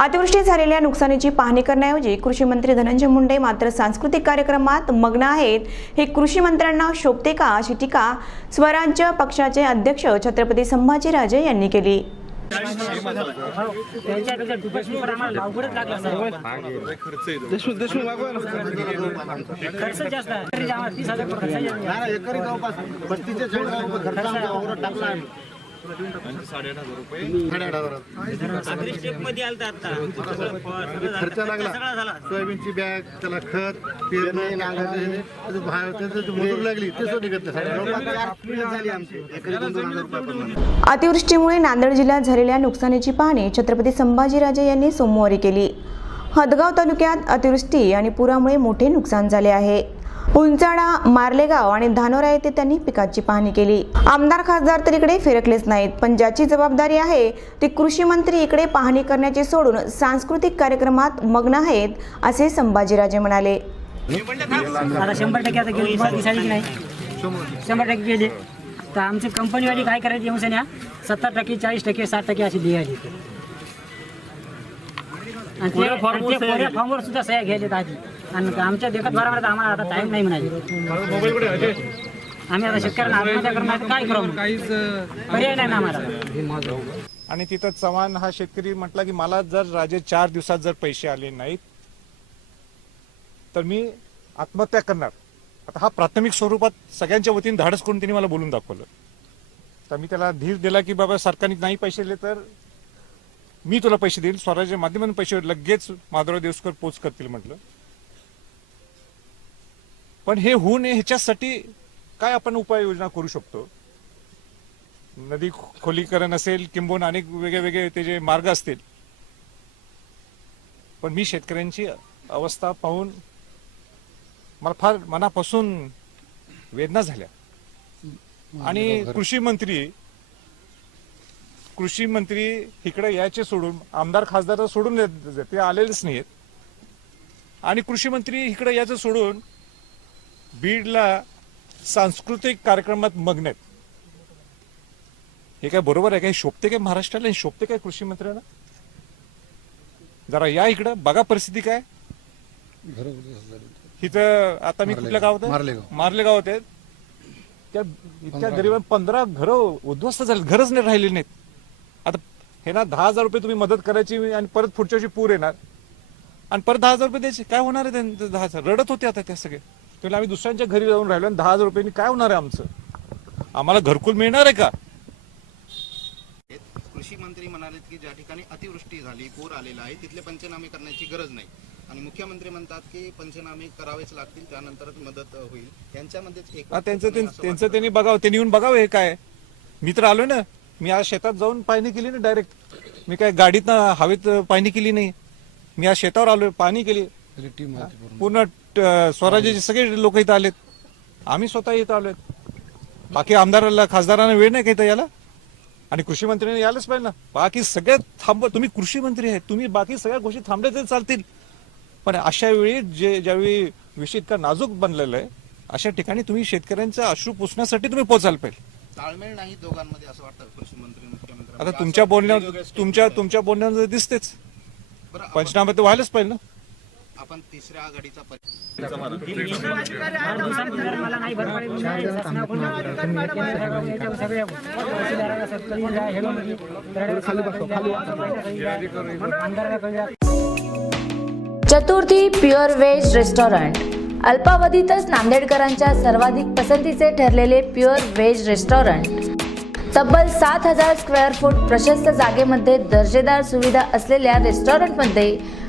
अतिवृष्टी झालेल्या नुकसानीची पाहणी करण्याऐवजी कृषी मंत्री धनंजय मुंडे मात्र सांस्कृतिक कार्यक्रमात मग्न आहेत. हे कृषी मंत्र्यांना शोभते का अशी टीका स्वराज्य पक्षाचे अध्यक्ष छत्रपती संभाजीराजे यांनी केली. त्यांच्यापेक्षा खर्च खर्च सोयाबीनची बॅग त्याला खत पेरणी नांगरणी, त्याचं भा- त्याचं जे मजूर लागली ते सुद्धा निघत नाही. जवळपास चार पिढी झाली आमची. एकरी दोन दोन हजार रुपयापर्यंत. अतिवृष्टीमुळे नांदेड जिल्ह्यात झालेल्या नुकसानीची पाहणी छत्रपती संभाजीराजे यांनी सोमवारी केली. हदगाव तालुक्यात अतिवृष्टी आणि पुरामुळे मोठे नुकसान झाले आहे. उंचाडा मार्लेगाव आणि धानोरा येथे त्यांनी पिकाची पाहणी केली. आमदार खासदार तर इकडे फिरकलेच नाहीत पण ज्याची जबाबदारी आहे ती कृषी मंत्री इकडे पाहणी करण्याचे सोडून सांस्कृतिक कार्यक्रमात मग्न आहेत असे संभाजीराजे म्हणाले. आता शंभर टक्के आता गेली तुम्हाला दिसायली की नाही? शंभर टक्के गेले. तर आमची कंपनीवाली काय करायची येऊन सत्तर टक्के चाळीस टक्के साठ टक्के अशी लिहायची आणि ते आणि ते कोऱ्या फॉर्मवर सुद्धा सह्या घ्यायचे आधी. आणि आमच्या देखत बरोबर आम्हाला आता टाईम नाही म्हणायचे. आम्ही आता शेतकऱ्यांना आत्महत्या करणार काय करू? काहीच पर्याय नाही ना आम्हाला. आणि तिथं चव्हाण हा शेतकरी म्हटला की मला जर राजे चार दिवसात जर पैसे आले नाहीत तर मी आत्महत्या करणार. आता हा प्राथमिक स्वरूपात सगळ्यांच्या वतीने धाडस करून त्यांनी मला बोलून दाखवलं. तर मी त्याला धीर दिला की बाबा सरकारने नाही पैसे दिले तर मी तुला पैसे देईल स्वराज्य माध्यमातून पैसे लगेच माधवराव देवसकर पोच करतील म्हटलं. पण हे होऊ नये ह्याच्यासाठी काय आपण उपाययोजना करू शकतो? नदी खोलीकरण असेल किंबहुना अनेक वेगळे वेगळे त्याचे मार्ग असतील. पण मी शेतकऱ्यांची अवस्था पाहून मला फार मनापासून वेदना झाल्या. आणि कृषी मंत्री कृषी मंत्री इकडे यायचे सोडून आमदार खासदार सोडून देत- ते आलेलेच नाहीत आणि कृषी मंत्री इकडे यायचं सोडून बीडला सांस्कृतिक कार्यक्रमात मग्न आहेत. हे काय बरोबर आहे? काय शोभते काय महाराष्ट्राला? हे शोभते काय कृषी मंत्र्यांना? जरा या इकडं बघा परिस्थिती काय. इथं आता मी कुठल्या गावात आहे? मार्लेगाव. मार्ले गावात आहेत त्या इतक्या गरीब पंधरा घरं उद्ध्वस्त झाले. घरच नाही राहिले नाहीत. आता हे ना दहा हजार रुपये तुम्ही मदत करायची आणि परत पुढच्या वर्षी पूर येणार. आणि परत दहा हजार रुपये द्यायचे. काय होणार आहे त्यांचं दहा हजार? रडत होते आता ते सगळे. त्याला आम्ही दुसऱ्यांच्या घरी जाऊन राहिलो आणि दहा हजार रुपयांनी काय होणार आहे आमचं? आम्हाला घरकुल मिळणार आहे का? कृषी मंत्री म्हणाले की ज्या ठिकाणी अतिवृष्टी झाली पूर आलेला आहे तिथले पंचनामे करण्याची गरज नाही. आणि मुख्यमंत्री म्हणतात की पंचनामे करावेच लागतील त्यानंतरच मदत होईल. यांच्यामध्येच एक हा, त्यांचं ते- त्यांचं त्यांनी बघावं त्यांनी येऊन बघावं हे काय मी तर आलोय ना मी आज शेतात जाऊन पाहणी केली ना डायरेक्ट मी काय गाडीत हवेत पाहणी केली नाही. मी आज शेतावर आलोय पाहणी केली. पूर्ण. स्वराज्याचे सगळे लोक इथं आलेत. आम्ही स्वतः इथं आलोय. बाकी आमदाराला खासदारांना वेळ नाही का इथं याला आणि कृषी मंत्र्यांनी यायलाच पाहिजे ना. बाकी सगळ्यात थांब तुम्ही कृषी मंत्री आहेत. तुम्ही बाकी सगळ्या गोष्टी थांबल्या तरी चालतील. पण अशा वेळी जे ज्यावेळी विषय इतका नाजूक बनलेला आहे अशा ठिकाणी तुम्ही शेतकऱ्यांचा अश्रू पुसण्यासाठी तुम्ही पोचायला पाहिजे. ताळमेळ नाही दोघांमध्ये असं वाटतं? कृषी मंत्री मुख्यमंत्री? आता तुमच्या बोलण्यावर तुमच्या तुमच्या बोलण्यावर दिसतेच. पंचनामे तर व्हायलाच पाहिजे ना. आपण तिसऱ्या आघाडीचा चतुर्थी प्युअर व्हेज रेस्टॉरंट. अल्पावधीतच नांदेडकरांच्या सर्वाधिक पसंतीचे ठरलेले प्युअर व्हेज रेस्टॉरंट. तब्बल सात हजार स्क्वेअर फूट प्रशस्त जागेमध्ये दर्जेदार सुविधा असलेल्या रेस्टॉरंटमध्ये